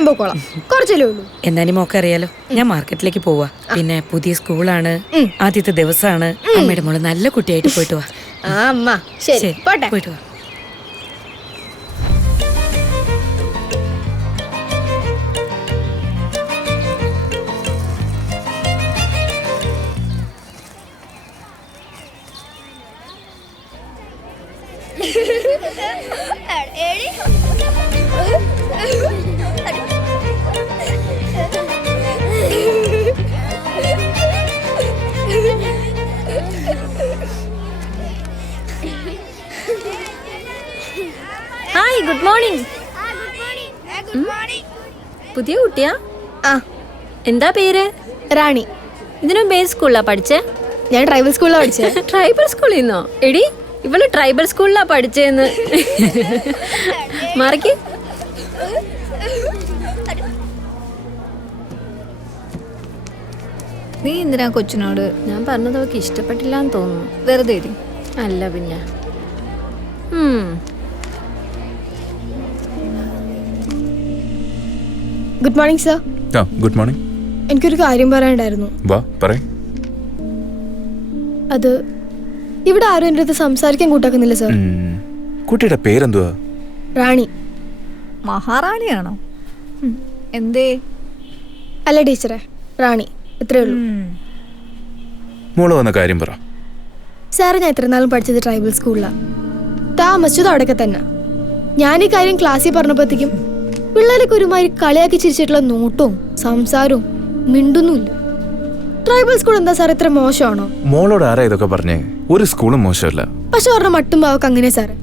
ഞാൻ പോക്കോളാം, കുറച്ചല്ലേ ഉള്ളൂ. എന്നാലും മോക്ക് അറിയാലോ, ഞാൻ മാർക്കറ്റിലേക്ക് പോവാ. പിന്നെ പുതിയ സ്കൂളാണ്, ആദ്യത്തെ ദിവസമാണ്. അമ്മയുടെ മോള് നല്ല കുട്ടിയായിട്ട് പോയിട്ട് വാ. ആ അമ്മ ശരി, പോട്ടെ. പോയിട്ട് വാ. Hi, good morning. പുതിയ കുട്ടിയാ? ആ, എന്താ പേര്? റാണി. ഇതിനും ബേസ് സ്കൂളിലാ പഠിച്ചേ? ഞാൻ ട്രൈബൽ സ്കൂളിലാണ് പഠിച്ചത്. ട്രൈബൽ സ്കൂളിൽ നിന്നോ? എടി, ഇവള് ട്രൈബൽ സ്കൂളിലാ പഠിച്ചേന്ന്. മാറിക്ക്. നീ എന്തിനാ കൊച്ചിനോട്? ഞാൻ പറഞ്ഞത് അവൾക്ക് ഇഷ്ടപ്പെട്ടില്ലാന്ന് തോന്നുന്നു. വെറുതെ ഇരി. അല്ല പിന്നെ. Good morning sir. Good morning. എനിക്കൊരു കാര്യം പറയാനുണ്ടായിരുന്നു. വാ പറയ്. അത് ഇവിടെ ആരും എൻ്റെ അടുത്ത് സംസാരിക്കാൻ കൂട്ടാക്കുന്നില്ല സർ. കുട്ടിയുടെ പേരെന്തുവാ? റാണി. മഹാറാണിയാണോ? എന്തേ? അല്ല ടീച്ചറെ, റാണി, ഇത്രയേ ഉള്ളൂ. മോള് വന്ന കാര്യം പറ. സാറ്, ഞാൻ ഇത്ര നാളും പഠിച്ചത് ട്രൈബൽ സ്കൂളിലാണ്. താമസിച്ചത് അവിടെയൊക്കെ തന്നെ. ഞാൻ ഈ കാര്യം ക്ലാസ്സിൽ പറഞ്ഞപ്പോഴത്തേക്കും പിള്ളേരൊക്കെ ഒരുമാതിരി കളിയാക്കി ചിരിച്ചിട്ടുള്ള നോട്ടവും സംസാരവും മിണ്ടുന്നുമില്ല. ട്രൈബൽ സ്കൂൾ എന്താ സാർ ഇത്ര മോശമാണോ? മോളോട് ആരാ ഇതൊക്കെ പറഞ്ഞേ? ഒരു സ്കൂളും മോശമല്ല. പക്ഷെ അവരുടെ മട്ടും ഭാവൊക്കെ അങ്ങനെ സാറ്.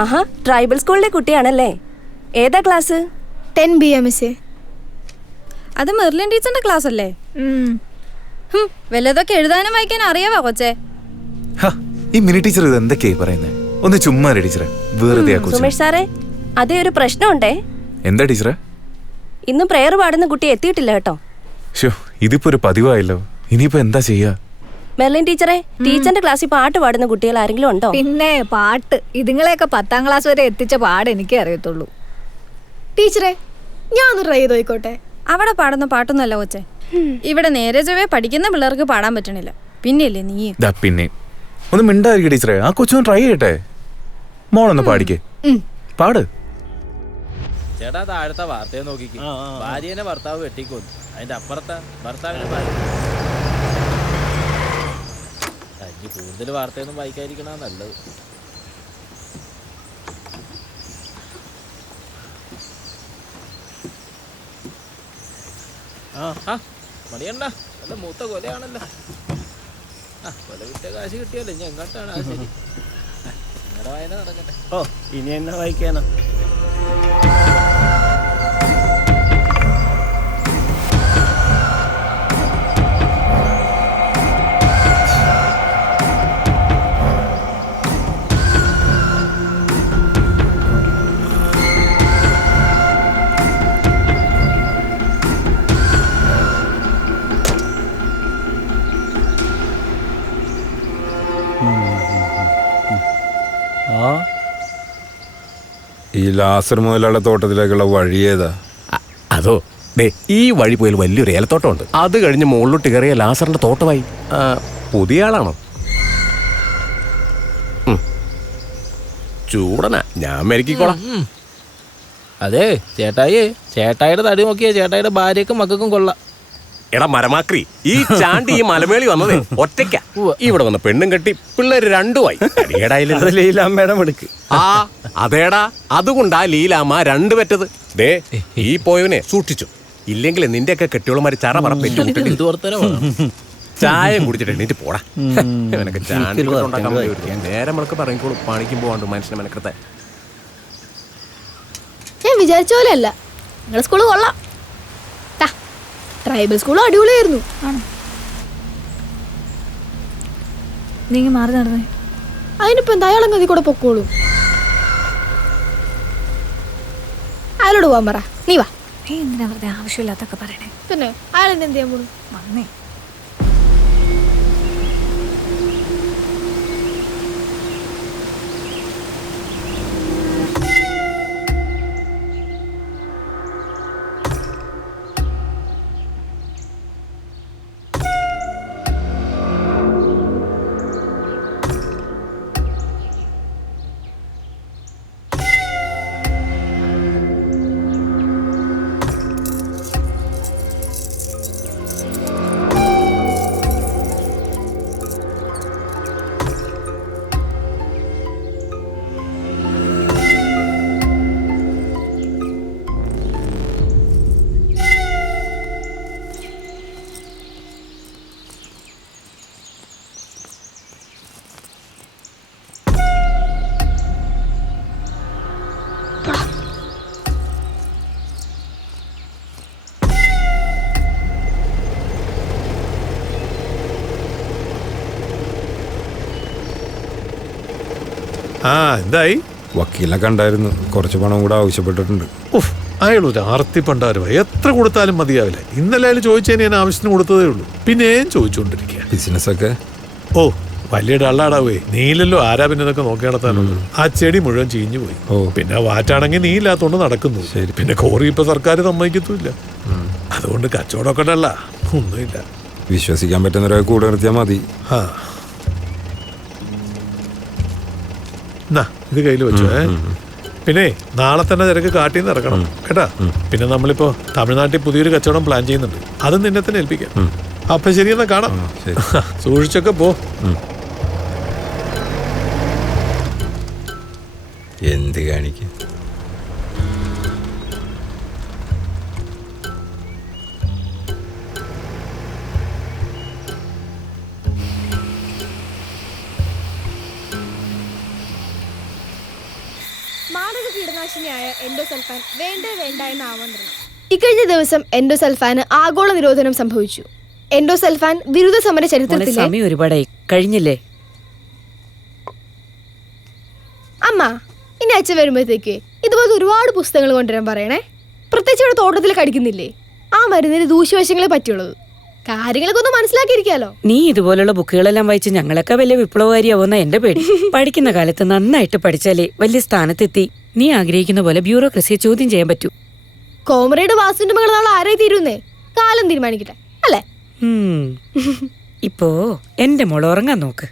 ആഹാ, ട്രൈബൽ സ്കൂളിലെ കുട്ടിയാണല്ലേ. ഏതാ ക്ലാസ്? 10 BMS. അത് മെർലിൻ ടീച്ചറിന്റെ ക്ലാസ് അല്ലേ? വല്ലതൊക്കെ എഴുതാനും വായിക്കാനും അറിയാവോ കൊച്ചേ? ഈ മിനി ടീച്ചർ ഇത് എന്തൊക്കെയായി പറയുന്നേ? ഒന്ന് ചുമ്മാ ടീച്ചറെ, വെറുതെ. സുമേഷ് സാറേ, അതേ ഒരു പ്രശ്നമുണ്ടേ. എന്താ ടീച്ചറെ? ഇന്നും പ്രേയർ പാടുന്ന കുട്ടി എത്തിയിട്ടില്ല കേട്ടോ. ഇതിപ്പോ ഒരു പതിവായല്ലോ. ഇനിയിപ്പോ എന്താ ചെയ്യാ? മെർലിൻ ടീച്ചറെ, ടീച്ചറിന്റെ ക്ലാസ്സിൽ പാട്ട് പാടുന്ന കുട്ടികൾ ആരെങ്കിലും ഉണ്ടോ? പിന്നെ പാട്ട്, ഇതുങ്ങളെയൊക്കെ 10ാം ക്ലാസ് വരെ എത്തിച്ച പാട് എനിക്കേ അറിയത്തുള്ളൂ. ടീച്ചറെ, ഞാൻ ഒന്ന് ട്രൈ ചെയ്ത് നോക്കോട്ടെ? അവിടെ പാടുന്ന പാട്ടൊന്നുമല്ല കൊച്ചേ. ഇവിടെ നേരെ ചൊവ്വേ പഠിക്കുന്ന പിള്ളേർക്ക് പാടാൻ പറ്റണില്ല. പിന്നെയല്ലേ നീ? പിന്നെ ഒന്ന് മിണ്ടായിരിക്കും ടീച്ചറെ. ആ കൊച്ചൊന്ന് ട്രൈ ചെയ്യട്ടെ. മോളൊന്ന് പാടിക്കേ. പാട്. ചേട്ടാ, താഴത്തെ വാർത്തയെ നോക്കിക്കും. ഭാര്യനെ ഭർത്താവ് വെട്ടിക്കൊന്നു. അതിന്റെ അപ്പുറത്തെ ഭർത്താവിനെ കൂടുതൽ വാർത്തയൊന്നും വായിക്കാതിരിക്കണ നല്ലത്. മണിയണ്ട, നല്ല മൂത്ത കൊലയാണല്ലോ. കൊല കിട്ടിയ കാശ് കിട്ടിയല്ലോ. ഇനി എങ്ങോട്ടാണ്? ആ ശരി, നിങ്ങളുടെ വായന നടക്കട്ടെ. ഇനി എന്നാ വായിക്കാനാ? ഈ ലാസർ മുതലുള്ള തോട്ടത്തിലേക്കുള്ള വഴി ഏതാ? അതോ, ഈ വഴി പോയാൽ വലിയൊരു ഏലത്തോട്ടമുണ്ട്. അത് കഴിഞ്ഞ് മുകളിലോട്ട് കയറിയ ലാസറിന്റെ തോട്ടമായി. പുതിയ ആളാണോ? ചൂടനാ, ഞാൻ മെരുക്കിക്കോളാം. അതെ ചേട്ടായി, ചേട്ടായിയുടെ തടി നോക്കിയാ ചേട്ടായിയുടെ ഭാര്യക്കും മക്കൾക്കും കൊള്ളാം. എടാ മരമാക്രി, ഈ ചാണ്ടി ഈ മലമേളി വന്നതേ ഒറ്റയ്ക്ക. ഇവിടെ വന്ന പെണ്ണും കെട്ടി പിള്ളേര് രണ്ടുമായി. ലീലാമ്മയുടെ എടുക്ക്. അതേടാ, അതുകൊണ്ടാ ലീലാമ്മ 2 പെറ്റത്. ദേ, ഈ പോയവനെ സൂക്ഷിച്ചു. ഇല്ലെങ്കിൽ നിന്റെയൊക്കെ കെട്ടിയോളമാര് ചറ പറപ്പെട്ടി. ചായം കുടിച്ചിട്ട് എണീറ്റ് പോടാ. ഇവനൊക്കെ ചാണ്ടി നേരം നമ്മളൊക്കെ പറയുമ്പോഴും പണിക്കും പോവാണ്ട് മനുഷ്യനെ മെനക്കെടുത്ത. ഞാൻ വിചാരിച്ച പോലെ അല്ല, നിങ്ങളുടെ സ്കൂള് കൊള്ളാം. ട്രൈബൽ സ്കൂൾ അടിപൊളിയായിരുന്നു. നീ മാറി നടന്നേ. അതിനിപ്പോ എന്താ? അയാളെ നദി കൂടെ പൊക്കോളൂ. അയാളോട് പോവാൻ പറ. നീ വാ. നീ എന്തിനാ വെറുതെ ആവശ്യമില്ലാത്തൊക്കെ പറയണേ? പിന്നെ അയാൾ എന്ത് ചെയ്യാൻ പോണു? വന്നേ. ആ എന്തായി? വക്കീലിനെ കണ്ടായിരുന്നു, കുറച്ച് പണം കൂടെ ആവശ്യപ്പെട്ടിട്ടുണ്ട്. ഉഫ്, അയാൾ ഒരു ആർത്തി പണ്ടാരുവാ. എത്ര കൊടുത്താലും മതിയാവില്ല. ഇന്നലെ അയാൾ ചോദിച്ചതിന് ഞാൻ ആവശ്യത്തിന് കൊടുത്തതേ ഉള്ളൂ. പിന്നെയും ചോദിച്ചുകൊണ്ടിരിക്കുക. ബിസിനസ്സൊക്കെ ഓ വലിയ ഡള്ളാടാവേ. നീലല്ലോ ആരാ പിന്നെ ഇതൊക്കെ നോക്കി നടത്താനുള്ളത്. ആ ചെടി മുഴുവൻ ചീഞ്ഞു പോയി. പിന്നെ വാറ്റാണെങ്കിൽ നീ ഇല്ലാത്തോണ്ട് നടക്കുന്നു. പിന്നെ കോറി ഇപ്പൊ സർക്കാർ സമ്മതിക്കത്തുമില്ല. അതുകൊണ്ട് കച്ചവടമൊക്കെ ഡള്ള, ഒന്നുമില്ല. വിശ്വസിക്കാൻ പറ്റുന്നവരെ കൂടെ നിർത്തിയാൽ മതി. ആ എന്നാ ഇത് കയ്യിൽ വെച്ചോ. പിന്നെ നാളെ തന്നെ തിരക്ക് കാട്ടിന്ന് ഇറക്കണം കേട്ടാ. പിന്നെ നമ്മളിപ്പോ തമിഴ്നാട്ടിൽ പുതിയൊരു കച്ചവടം പ്ലാൻ ചെയ്യുന്നുണ്ട്. അതും നിന്നെ തന്നെ ഏൽപ്പിക്കാം. അപ്പൊ ശരിയെന്നാ കാണാം. സൂക്ഷിച്ചൊക്കെ പോ. എന്ത് കാണിക്കും? മാരക കീടനാശിനിയായ എൻഡോസൾഫാൻ വേണ്ടേ വേണ്ട എന്ന് ആമന്ത്രണം. ഇക്കഴിഞ്ഞ ദിവസം എൻഡോസൾഫാന് ആഗോള നിരോധനം സംഭവിച്ചു. എൻഡോസൾഫാൻ ബിരുദ സമര ചരിത്രത്തിലെ സമയം ഒരുപാടായി കഴിഞ്ഞില്ലേ അമ്മ. ഇനി അച്ഛൻ വരുമ്പോഴത്തേക്ക് ഇതുപോലത്തെ ഒരുപാട് പുസ്തകങ്ങൾ കൊണ്ടുവരാൻ പറയണേ. പ്രത്യേകിച്ച് ഇവിടെ തോട്ടത്തിലൊക്കെ അടിക്കുന്നില്ലേ, ആ മരുന്നിന് ദൂഷ്യവശങ്ങളെ പറ്റിയുള്ളത്. കാര്യങ്ങളൊക്കെ ഒന്ന് മനസ്സിലാക്കിയിരിക്കാലോ. നീ ഇതുപോലുള്ള ബുക്കുകളെല്ലാം വായിച്ച് ഞങ്ങളൊക്കെ വലിയ വിപ്ലവകാരിയാവുന്ന എന്റെ പേടി. പഠിക്കുന്ന കാലത്ത് നന്നായിട്ട് പഠിച്ചാലേ വലിയ സ്ഥാനത്തെത്തി നീ ആഗ്രഹിക്കുന്ന പോലെ ബ്യൂറോക്രസിയെ ചോദ്യം ചെയ്യാൻ പറ്റൂ. കോമറേഡ് വാസുവിന്റെ മകൾ നാളെ ആരായി തീരുന്നേ കാലം തീരുമാനിക്കട്ടെ അല്ലേ? ഇപ്പോ എന്റെ മോള് ഉറങ്ങാൻ നോക്ക്.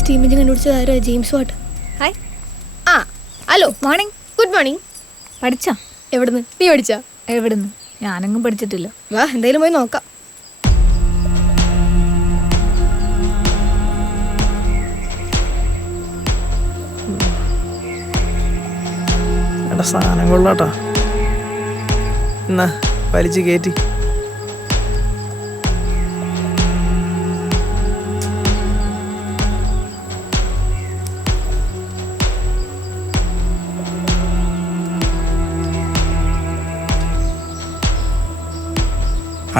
സ്റ്റീം എഞ്ചിൻ കണ്ടുപിടിച്ചത് ആരാ? James Watt. ഹായ്. ആ ഹലോ, മോർണിംഗ്. Good morning. പഠിച്ചാ? എവിടുന്ന്? നീ പഠിച്ചാ? എവിടുന്ന്? ഞാനെങ്ങും പഠിച്ചിട്ടില്ല. വാ എന്തായാലും പോയി നോക്കാം. സാധനം കൊള്ളാട്ടാ. എന്നാ വലിച്ചു കയറ്റി.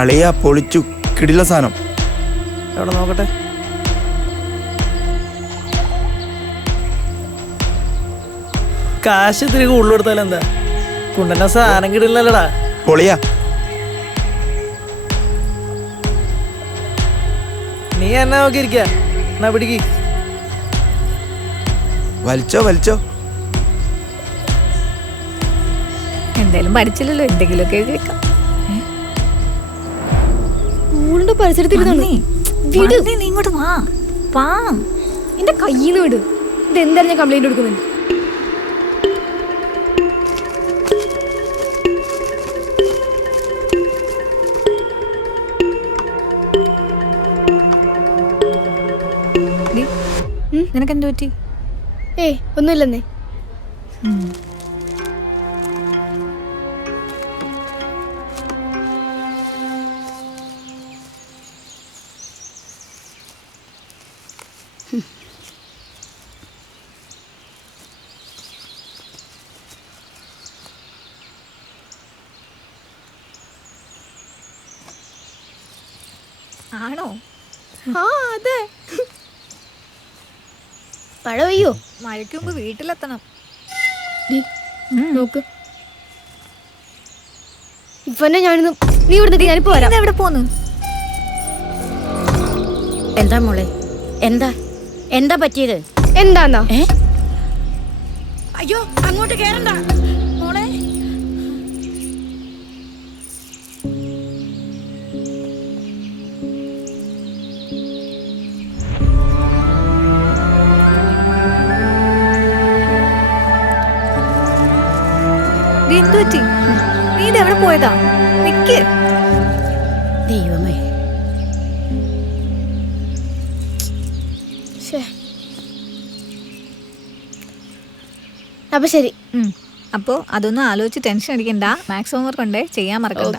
അളിയ പൊളിച്ചു, കിടില സാധനം. എവിടെ നോക്കട്ടെ. കാശ് തിരികെ ഉള്ളെടുത്താൽ എന്താ, കുണ്ടന സാധനം കിടില്ലല്ലടാ. പൊളിയാ. നീ എന്നാ നോക്കിയിരിക്ക, എന്നാ പിടിക്ക്. വലിച്ചോ വലിച്ചോ. എന്തായാലും പഠിച്ചില്ലല്ലോ, എന്തെങ്കിലുമൊക്കെ കേൾക്കാം. സ്കൂളിന്റെ പരിസരത്തിരുന്നാണ്. നീ ഇങ്ങോട്ട് വാ. പാം എന്റെ കയ്യിന്ന് വിട്. ഇതെന്തായാലും ഞാൻ കംപ്ലൈന്റ് കൊടുക്കുന്നുണ്ട്. നിനക്കെന്ത് പറ്റി? ഏയ് ഒന്നുമില്ലെന്നേ. ആണോ? ആ അതെ. മഴ പെയ്യോ? മഴയ്ക്ക് മുമ്പ് വീട്ടിലെത്തണം. നോക്ക് ഇവനെ ഞാനിന്ന്. നീ ഇവിടെ ഞാനിപ്പോ വരാം. എവിടെ പോന്ന്? എന്താ മോളെ, എന്താ എന്താ പറ്റിയത്? എന്താന്നാ? അയ്യോ അങ്ങോട്ട് കേറണ്ട മോളെ. എന്ത് പറ്റി? നീ ഇതെവിടെ പോയതാ? നിക്ക്. ദൈവമേ. അപ്പൊ ശരി. അപ്പോ അതൊന്നും ആലോചിച്ച് ടെൻഷൻ അടിക്കണ്ട. മാത്സ് ഹോംവർക്ക് ഉണ്ട്, ചെയ്യാൻ മറക്കണ്ട.